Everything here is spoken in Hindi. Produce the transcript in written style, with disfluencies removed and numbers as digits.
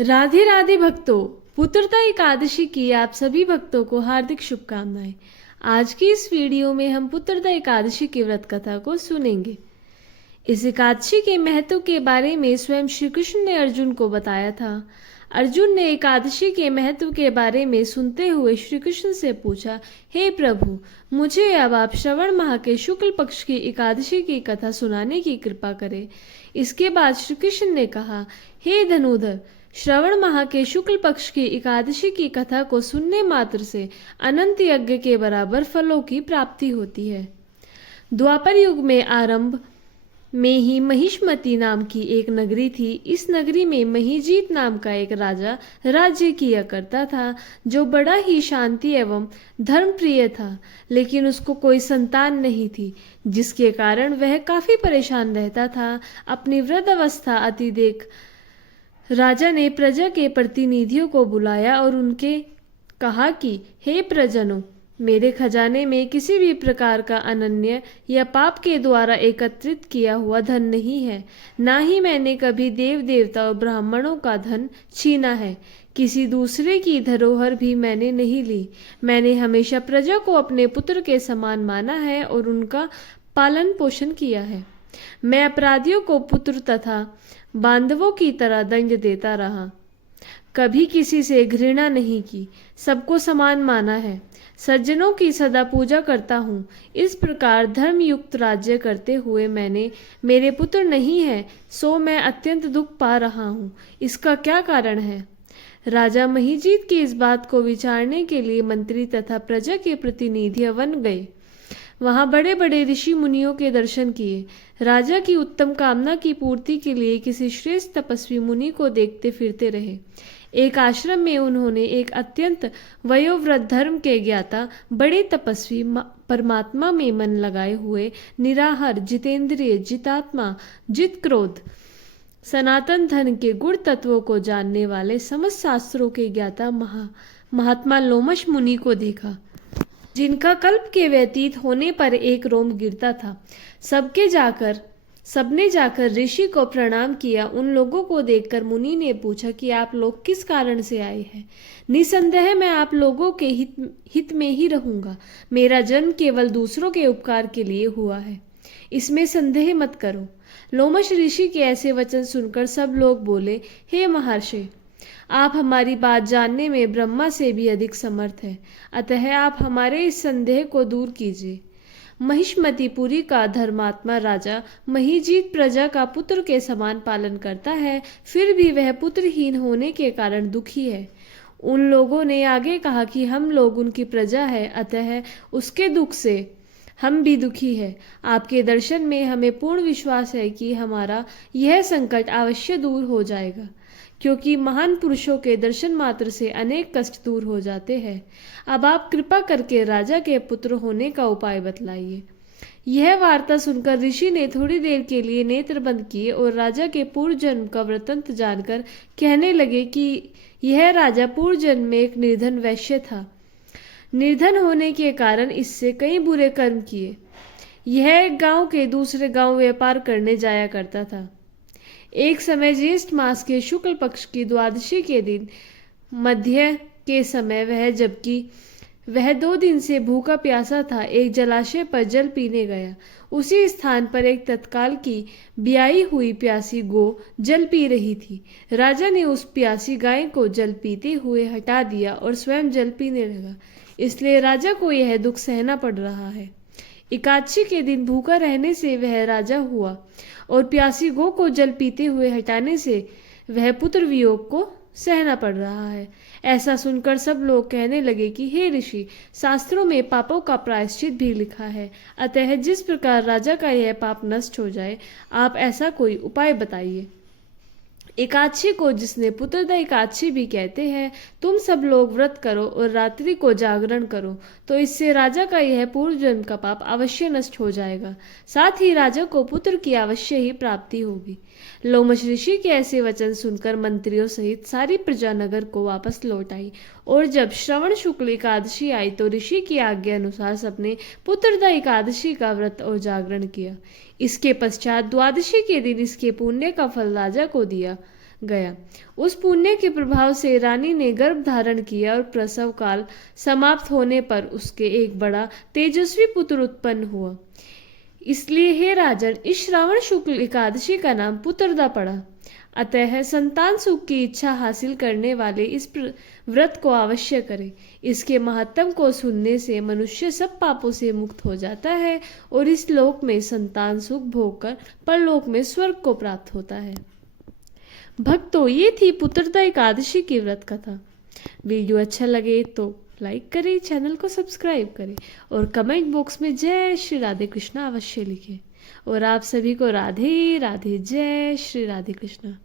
राधे राधे भक्तों, पुत्रदा एकादशी की आप सभी भक्तों को हार्दिक शुभकामनाएं। आज की इस वीडियो में हम पुत्रदा एकादशी की व्रत कथा को सुनेंगे। इस एकादशी के महत्व के बारे में स्वयं श्री कृष्ण ने अर्जुन को बताया था। अर्जुन ने एकादशी के महत्व के बारे में सुनते हुए श्री कृष्ण से पूछा, हे प्रभु, मुझे अब आप श्रवण माह के शुक्ल पक्ष की एकादशी की कथा सुनाने की कृपा करें। इसके बाद श्री कृष्ण ने कहा, हे धनुधर, श्रवण माह के शुक्ल पक्ष की एकादशी की कथा को सुनने मात्र से अनंत यज्ञ के बराबर फलों की प्राप्ति होती है। द्वापर युग में आरंभ में ही महिष्मती नाम की एक नगरी थी। इस नगरी में महीजीत नाम का एक राजा राज्य किया करता था, जो बड़ा ही शांति एवं धर्मप्रिय था, लेकिन उसको कोई संतान नहीं थी, जिसके कारण वह काफी परेशान रहता था। अपनी वृद्ध अवस्था अति देख राजा ने प्रजा के प्रतिनिधियों को बुलाया और उनके कहा कि हे प्रजनों, मेरे खजाने में किसी भी प्रकार का अनन्य या पाप के द्वारा एकत्रित किया हुआ धन नहीं है। ना ही मैंने कभी देव देवता और ब्राह्मणों का धन छीना है। किसी दूसरे की धरोहर भी मैंने नहीं ली। मैंने हमेशा प्रजा को अपने पुत्र के समान माना है और उनका पालन पोषण किया है। मैं अपराधियों को पुत्र तथा बांधवों की तरह दंड देता रहा। कभी किसी से घृणा नहीं की, सबको समान माना है। सज्जनों की सदा पूजा करता हूँ। इस प्रकार धर्मयुक्त राज्य करते हुए मेरे पुत्र नहीं है, सो मैं अत्यंत दुख पा रहा हूँ। इसका क्या कारण है? राजा महीजीत की इस बात को विचारने के लिए मंत्री तथा प्रजा के प्रतिनिधि वन गए। वहां बड़े बड़े ऋषि मुनियों के दर्शन किए। राजा की उत्तम कामना की पूर्ति के लिए किसी श्रेष्ठ तपस्वी मुनि को देखते फिरते रहे। एक आश्रम में उन्होंने एक अत्यंत वयोवृद्ध धर्म के ज्ञाता, बड़े तपस्वी, परमात्मा में मन लगाए हुए, निराहार, जितेंद्रिय, जितात्मा, जित क्रोध, सनातन धन के गुण तत्वों को जानने वाले समस्त शास्त्रों के ज्ञाता महात्मा लोमश मुनि को देखा, जिनका कल्प के व्यतीत होने पर एक रोम गिरता था। सबने जाकर ऋषि को प्रणाम किया। उन लोगों को देखकर मुनि ने पूछा कि आप लोग किस कारण से आए हैं? निसंदेह मैं आप लोगों के हित में ही रहूंगा। मेरा जन्म केवल दूसरों के उपकार के लिए हुआ है, इसमें संदेह मत करो। लोमश ऋषि के ऐसे वचन सुनकर सब लोग बोले, हे महर्षि, आप हमारी बात जानने में ब्रह्मा से भी अधिक समर्थ है, अतः आप हमारे इस संदेह को दूर कीजिए। महिष्मतीपुरी का धर्मात्मा राजा महीजीत प्रजा का पुत्र के समान पालन करता है, फिर भी वह पुत्रहीन होने के कारण दुखी है। उन लोगों ने आगे कहा कि हम लोग उनकी प्रजा है, अतः उसके दुख से हम भी दुखी है। आपके दर्शन में हमें पूर्ण विश्वास है कि हमारा यह संकट अवश्य दूर हो जाएगा, क्योंकि महान पुरुषों के दर्शन मात्र से अनेक कष्ट दूर हो जाते हैं। अब आप कृपा करके राजा के पुत्र होने का उपाय बतलाइए। यह वार्ता सुनकर ऋषि ने थोड़ी देर के लिए नेत्र बंद किए और राजा के पूर्व जन्म का वृत्तांत जानकर कहने लगे कि यह राजा पूर्व जन्म में एक निर्धन वैश्य था। निर्धन होने के कारण इससे कई बुरे कर्म किए। यह एक गांव के दूसरे गांव व्यापार करने जाया करता था। एक समय ज्येष्ठ मास के शुक्ल पक्ष की द्वादशी के दिन मध्य के समय जबकि वह 2 दिन से भूखा प्यासा था, एक जलाशय पर जल पीने गया। उसी स्थान पर एक तत्काल की ब्याई हुई प्यासी गो जल पी रही थी। राजा ने उस प्यासी गाय को जल पीते हुए हटा दिया और स्वयं जल पीने लगा, इसलिए राजा को यह दुख सहना पड़ रहा है। एकादशी के दिन भूखा रहने से वह राजा हुआ और प्यासी गो को जल पीते हुए हटाने से वह पुत्र वियोग को सहना पड़ रहा है। ऐसा सुनकर सब लोग कहने लगे कि हे ऋषि, शास्त्रों में पापों का प्रायश्चित भी लिखा है, अतः जिस प्रकार राजा का यह पाप नष्ट हो जाए, आप ऐसा कोई उपाय बताइए। एकादशी को जिसने पुत्रदा एकादशी भी कहते हैं, तुम सब लोग व्रत करो और रात्रि को जागरण करो, तो इससे राजा का यह पूर्व जन्म का पाप अवश्य नष्ट हो जाएगा। साथ ही राजा को पुत्र की अवश्य ही प्राप्ति होगी। लोमश ऋषि के ऐसे वचन सुनकर मंत्रियों सहित सारी प्रजा नगर को वापस लौट आई, और जब श्रवण शुक्ल एकादशी आई तो ऋषि की आज्ञा अनुसार सबने पुत्रदा एकादशी का व्रत और जागरण किया। इसके पश्चात द्वादशी के दिन इसके पुण्य का फल राजा को दिया गया। उस पुण्य के प्रभाव से रानी ने गर्भ धारण किया और प्रसव काल समाप्त होने पर उसके एक बड़ा तेजस्वी पुत्र उत्पन्न हुआ। इसलिए हे राजन, इस श्रावण शुक्ल एकादशी का नाम पुत्रदा पड़ा। अतः संतान सुख की इच्छा हासिल करने वाले इस व्रत को अवश्य करें। इसके महत्व को सुनने से मनुष्य सब पापों से मुक्त हो जाता है और इस लोक में संतान सुख भोगकर परलोक में स्वर्ग को प्राप्त होता है। भक्तों, ये थी पुत्रदा एकादशी की व्रत कथा। वीडियो अच्छा लगे तो लाइक करें, चैनल को सब्सक्राइब करें और कमेंट बॉक्स में जय श्री राधे कृष्णा अवश्य लिखें। और आप सभी को राधे राधे, जय श्री राधे कृष्णा।